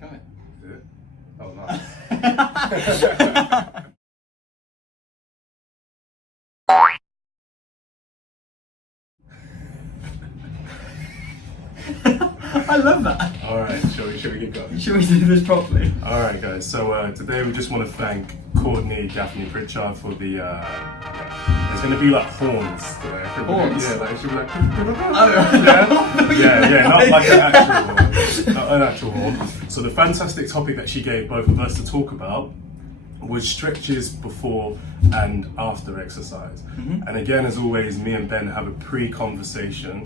Go ahead. Is it? Oh, nice. I love that. All right, shall we get going? Should we do this properly? All right, guys. So today we just want to thank Courtney, Gaffney, Pritchard for the. There's going to be like horns today. Horns? Yeah, like she'll be like. Oh. Yeah, not like an actual horn, not an actual horn. So the fantastic topic that she gave both of us to talk about was stretches before and after exercise. And again, as always, me and Ben have a pre-conversation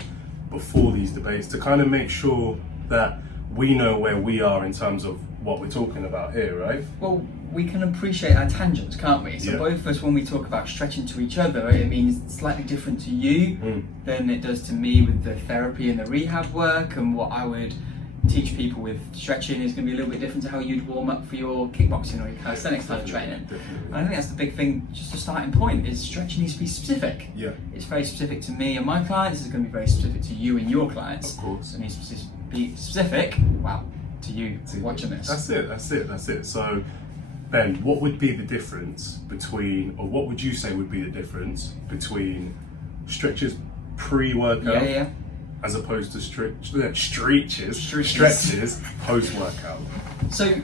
before these debates to kind of make sure that we know where we are in terms of what we're talking about here, right? Well, we can appreciate our tangents, can't we? So Yeah. both of us, when we talk about stretching to each other, it means slightly different to you than it does to me with the therapy and the rehab work, and what I would teach people with stretching is going to be a little bit different to how you'd warm up for your kickboxing or your calisthenics type of training. And I think that's the big thing, just a starting point, is stretching needs to be specific. Yeah. It's very specific to me and my clients, it's going to be very specific to you and your clients. Of course. It needs to be specific, wow, to you watching this. That's it. So, Ben, what would be the difference between, or what would you say would be the difference between stretches pre-workout Yeah. as opposed to stretches post-workout? So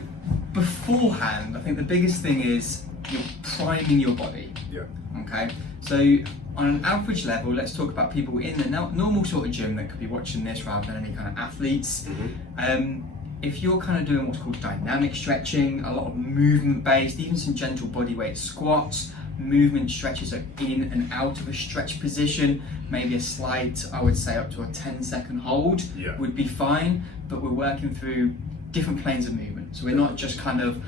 beforehand, I think the biggest thing is you're priming your body. Yeah. Okay, so on an average level, let's talk about people in the normal sort of gym that could be watching this rather than any kind of athletes. If you're kind of doing what's called dynamic stretching, a lot of movement based, even some gentle body weight squats, movement stretches are in and out of a stretch position, maybe a slight, I would say up to a 10-second hold would be fine, but we're working through different planes of movement. So we're not just kind of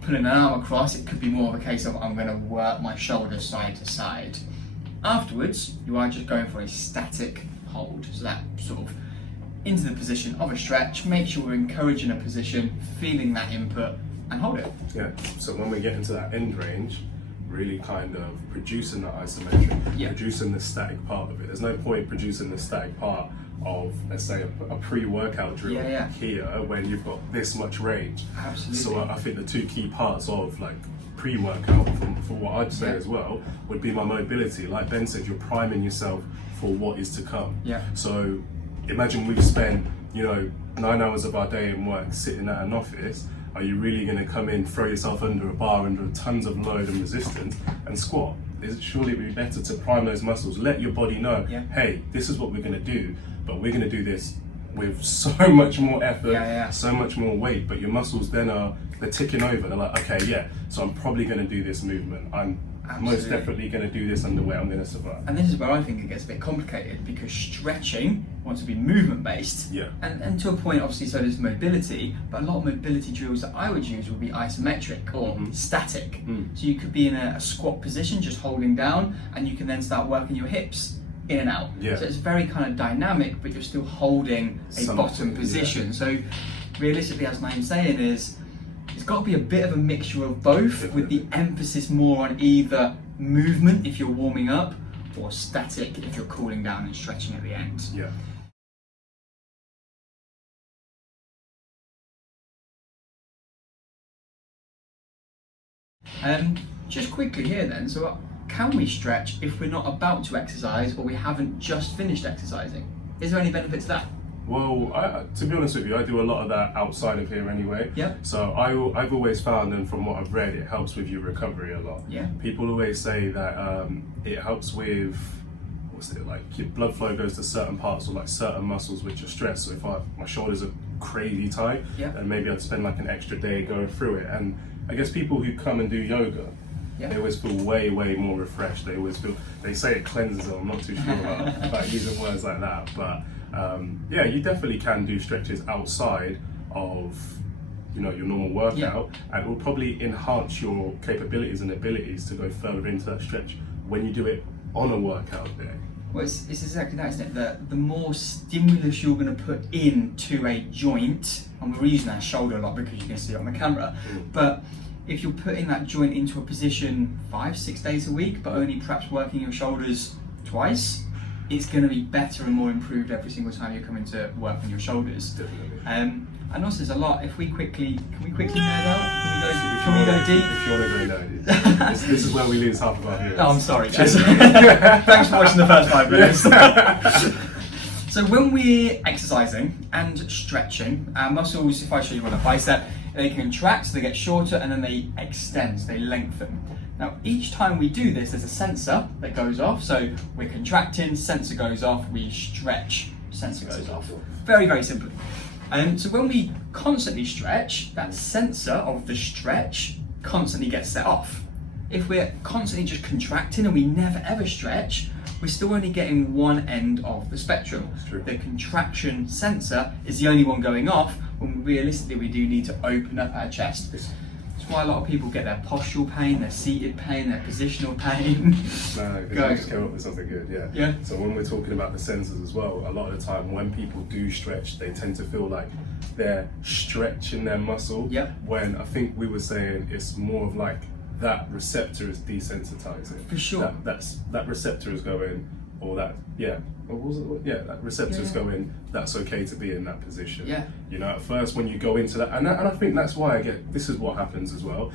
putting an arm across, it could be more of a case of I'm going to work my shoulders side to side. Afterwards, you are just going for a static hold, so that sort of into the position of a stretch, make sure we're encouraging a position, feeling that input, and hold it. Yeah, so when we get into that end range, really kind of producing that isometric, producing the static part of it. There's no point producing the static part of, let's say, a pre-workout drill here when you've got this much range. Absolutely. So I think the two key parts of like pre-workout, for what I'd say as well, would be my mobility. Like Ben said, you're priming yourself for what is to come. Yeah. So imagine we've spent, 9 hours of our day in work sitting at an office. Are you really going to come in, throw yourself under a bar, under tons of load and resistance, and squat? Surely it would be better to prime those muscles, let your body know, hey, this is what we're going to do, but we're going to do this with so much more effort, so much more weight, but your muscles then they're ticking over. They're like, okay, so I'm probably going to do this movement. I'm most definitely going to do this underweight. I'm going to survive. And this is where I think it gets a bit complicated, because stretching wants to be movement based, and to a point obviously so does mobility, but a lot of mobility drills that I would use would be isometric or static. So you could be in a squat position just holding down, and you can then start working your hips in and out. So it's very kind of dynamic, but you're still holding a bottom position. So realistically, as Naim's saying, is it's got to be a bit of a mixture of both, with the emphasis more on either movement if you're warming up, or static if you're cooling down and stretching at the end. Just quickly here then, so can we stretch if we're not about to exercise or we haven't just finished exercising? Is there any benefit to that? Well, to be honest with you, I do a lot of that outside of here anyway. So I've always found, and from what I've read, it helps with your recovery a lot. People always say that it helps with, like your blood flow goes to certain parts or like certain muscles which are stressed. So if my shoulders are crazy tight, then maybe I'd spend like an extra day going through it. And I guess people who come and do yoga, they always feel way more refreshed. They always feel, they say it cleanses them. I'm not too sure about using words like that, but you definitely can do stretches outside of your normal workout, and it will probably enhance your capabilities and abilities to go further into that stretch when you do it on a workout day. Well, it's exactly that, isn't it? The more stimulus you're going to put into a joint, and we're using our shoulder a lot because you can see it on the camera, but if you're putting that joint into a position 5-6 days a week, but only perhaps working your shoulders twice, it's going to be better and more improved every single time you're coming to work on your shoulders. Definitely. And also there's a lot, can we quickly nerd out? Can we go deep? If you want to go no, this is where we lose half of our viewers. Oh, I'm sorry guys. Thanks for watching the first 5 minutes. So when we're exercising and stretching, our muscles, if I show you on a bicep, they contract, so they get shorter, and then they extend, so they lengthen. Now, each time we do this, there's a sensor that goes off. So we're contracting, sensor goes off, we stretch, sensor goes off. Very, very simply. So when we constantly stretch, that sensor of the stretch constantly gets set off. If we're constantly just contracting and we never ever stretch, we're still only getting one end of the spectrum. The contraction sensor is the only one going off when realistically we do need to open up our chest. That's why a lot of people get their postural pain, their seated pain, their positional pain. No, because you just came up with something good, yeah. So when we're talking about the sensors as well, a lot of the time when people do stretch, they tend to feel like they're stretching their muscle. Yep. When I think we were saying it's more of like that receptor is desensitizing. For sure. That receptor is going, or that, that receptor is going, that's okay to be in that position. Yeah. You know, at first when you go into that, and I think that's why this is what happens as well.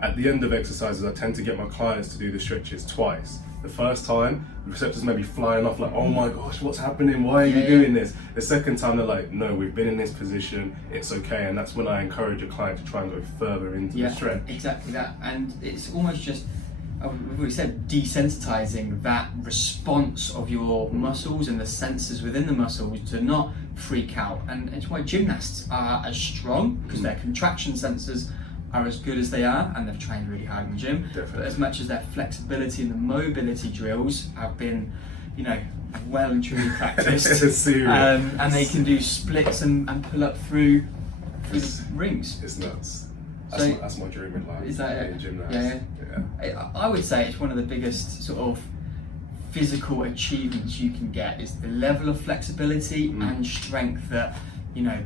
At the end of exercises, I tend to get my clients to do the stretches twice. The first time, the receptors may be flying off like, oh my gosh, what's happening? Why are you doing this? The second time, they're like, no, we've been in this position, it's okay. And that's when I encourage a client to try and go further into the stretch. Exactly that. And it's almost just, we've already said, desensitizing that response of your muscles and the sensors within the muscles to not freak out. And it's why gymnasts are as strong, because their contraction sensors are as good as they are, and they've trained really hard in the gym. Definitely. But as much as their flexibility and the mobility drills have been, well and truly practiced, and they can do splits and pull up through the rings. It's nuts. So, that's my dream in life. Is that it? Gymnasts. Yeah. I would say it's one of the biggest sort of physical achievements you can get is the level of flexibility and strength that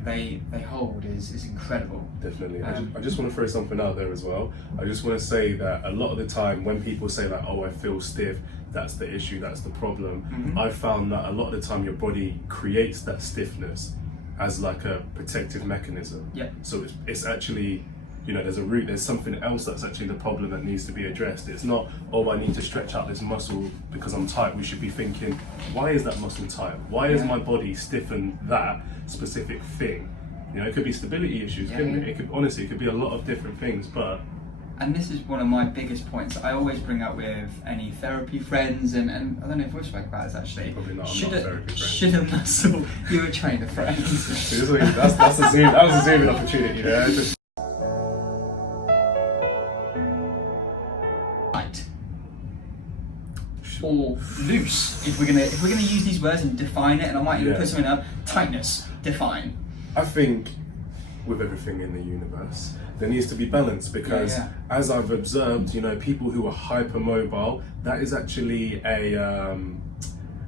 they hold is incredible. Definitely. I just want to throw something out there as well. I just want to say that a lot of the time when people say like, oh, I feel stiff, that's the issue, that's the problem. I've found that a lot of the time your body creates that stiffness as like a protective mechanism. Yeah. So it's actually, there's something else that's actually the problem that needs to be addressed. It's not, oh, I need to stretch out this muscle because I'm tight. We should be thinking, why is that muscle tight? Why is my body stiffened that specific thing? It could be stability issues, couldn't it? It could be a lot of different things, but... And this is one of my biggest points that I always bring up with any therapy friends, and I don't know if we've spoken about this actually. Probably not, I'm not a therapy friend. Should a muscle, you're a trainer friend. That was a zooming opportunity there. Tight or loose. If we're gonna use these words and define it, and I might even put something up. Tightness, define. I think with everything in the universe, there needs to be balance, because as I've observed, people who are hypermobile, that is actually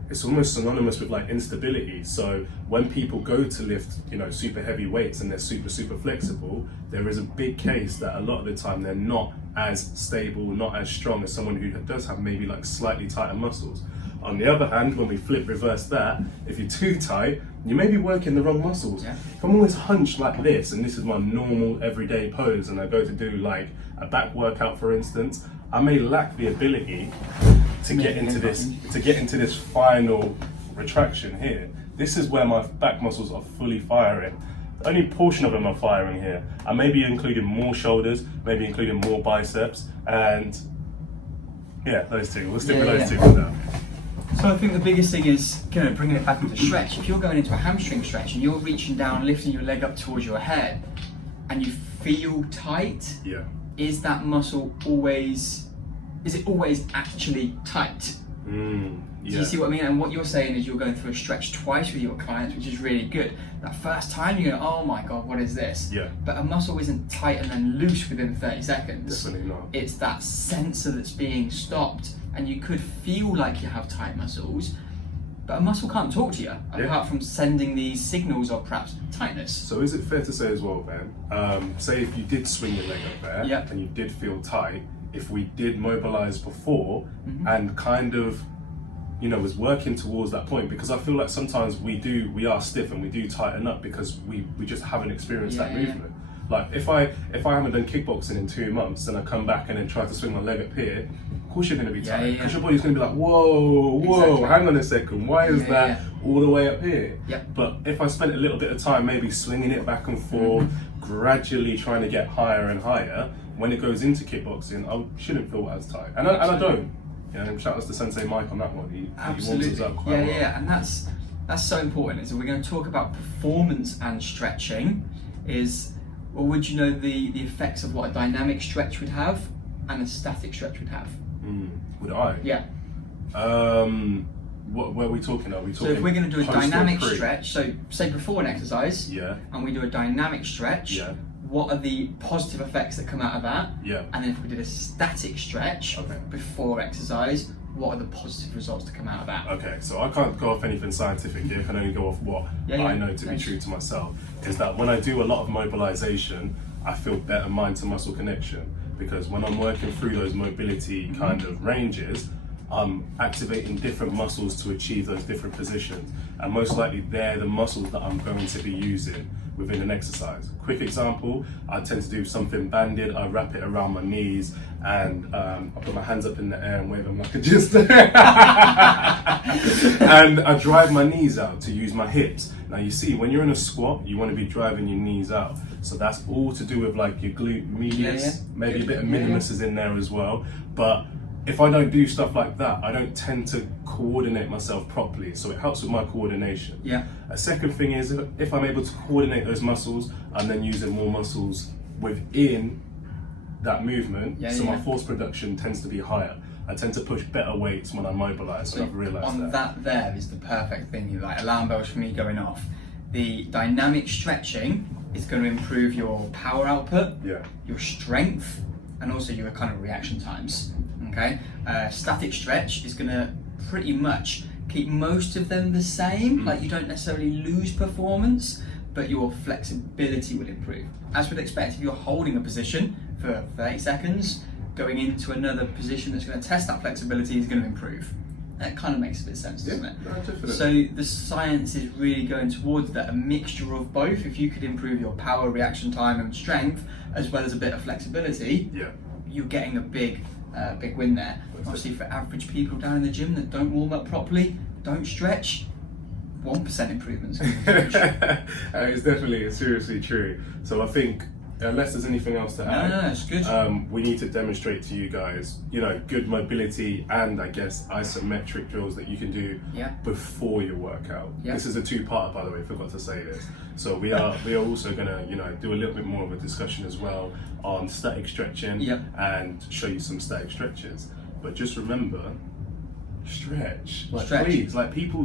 it's almost synonymous with like instability. So when people go to lift, super heavy weights and they're super flexible, there is a big case that a lot of the time they're not as stable, not as strong as someone who does have maybe like slightly tighter muscles. On the other hand, when we reverse that, if you're too tight, you may be working the wrong muscles. Yeah. If I'm always hunched like this, and this is my normal everyday pose, and I go to do like a back workout, for instance, I may lack the ability to get into this final retraction here. This is where my back muscles are fully firing. The only portion of them are firing here. I may be including more shoulders, maybe including more biceps, and those two. We'll stick with those two for now. So I think the biggest thing is bringing it back into stretch. If you're going into a hamstring stretch and you're reaching down, lifting your leg up towards your head, and you feel tight, is that muscle always actually tight? Do you see what I mean? And what you're saying is you're going through a stretch twice with your clients, which is really good. That first time you go, oh my God, what is this? Yeah. But a muscle isn't tight and then loose within 30 seconds. Definitely not. It's that sensor that's being stopped, and you could feel like you have tight muscles, but a muscle can't talk to you apart from sending these signals of perhaps tightness. So is it fair to say as well, Ben, say if you did swing your leg up there and you did feel tight, if we did mobilize before and kind of, was working towards that point, because I feel like sometimes we are stiff and we do tighten up because we just haven't experienced that movement. Like if I haven't done kickboxing in 2 months and I come back and then try to swing my leg up here, of course you're going to be tight, because your body's going to be like, whoa, hang on a second, why is that all the way up here? But if I spent a little bit of time maybe swinging it back and forth, gradually trying to get higher and higher, when it goes into kickboxing, I shouldn't feel as tight, and I don't. Shout out to Sensei Mike on that one. He warms us up quite well. And that's so important. So we're going to talk about performance and stretching. Or would you know the effects of what a dynamic stretch would have and a static stretch would have? Would I? Yeah. Where are we talking? So if we're going to do a dynamic stretch, so say before an exercise, and we do a dynamic stretch, what are the positive effects that come out of that? And then if we did a static stretch before exercise, what are the positive results to come out of that? Okay, so I can't go off anything scientific here, I can only go off what I know to be true to myself, is that when I do a lot of mobilization, I feel better mind to muscle connection, because when I'm working through those mobility kind of ranges, I'm activating different muscles to achieve those different positions, and most likely they're the muscles that I'm going to be using within an exercise. Quick example, I tend to do something banded, I wrap it around my knees, and I put my hands up in the air and wave them like a just and I drive my knees out to use my hips. Now you see, when you're in a squat, you want to be driving your knees out, so that's all to do with like your glute medius, maybe a bit of minimus is in there as well. But if I don't do stuff like that, I don't tend to coordinate myself properly, so it helps with my coordination. A second thing is, if I'm able to coordinate those muscles, I'm then using more muscles within that movement, so my force production tends to be higher. I tend to push better weights when I mobilise, so I've realised that there is the perfect thing, like alarm bells for me going off. The dynamic stretching is going to improve your power output, your strength, and also your kind of reaction times. Okay, static stretch is going to pretty much keep most of them the same. Like you don't necessarily lose performance, but your flexibility will improve. As we'd expect, if you're holding a position for 30 seconds, going into another position that's going to test that flexibility is going to improve. That kind of makes a bit of sense, doesn't it? Definitely. So the science is really going towards that, a mixture of both. If you could improve your power, reaction time and strength, as well as a bit of flexibility, you're getting a big win there. Obviously, for average people down in the gym that don't warm up properly, don't stretch, 1% improvements. It's seriously true. So I think, unless there's anything else to add, no, it's good. We need to demonstrate to you guys, good mobility and I guess isometric drills that you can do before your workout. This is a two-part, by the way, forgot to say this. So we are also gonna, do a little bit more of a discussion as well on static stretching and show you some static stretches. But just remember, stretch. Please, people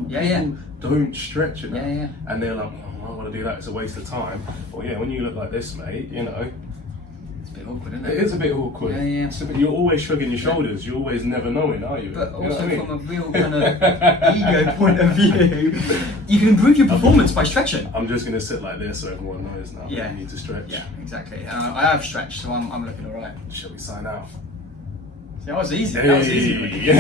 don't stretch enough. And they're like, I don't want to do that, it's a waste of time. Well, when you look like this, mate, it's a bit awkward, isn't it? It is a bit awkward. You're always shrugging your shoulders, you're always never knowing, are you? But also from a real kind of ego point of view, you can improve your performance by stretching. I'm just going to sit like this so everyone knows now. You need to stretch. Yeah, exactly. I have stretched, so I'm looking alright. Shall we sign out? See, that was easy. That was easy.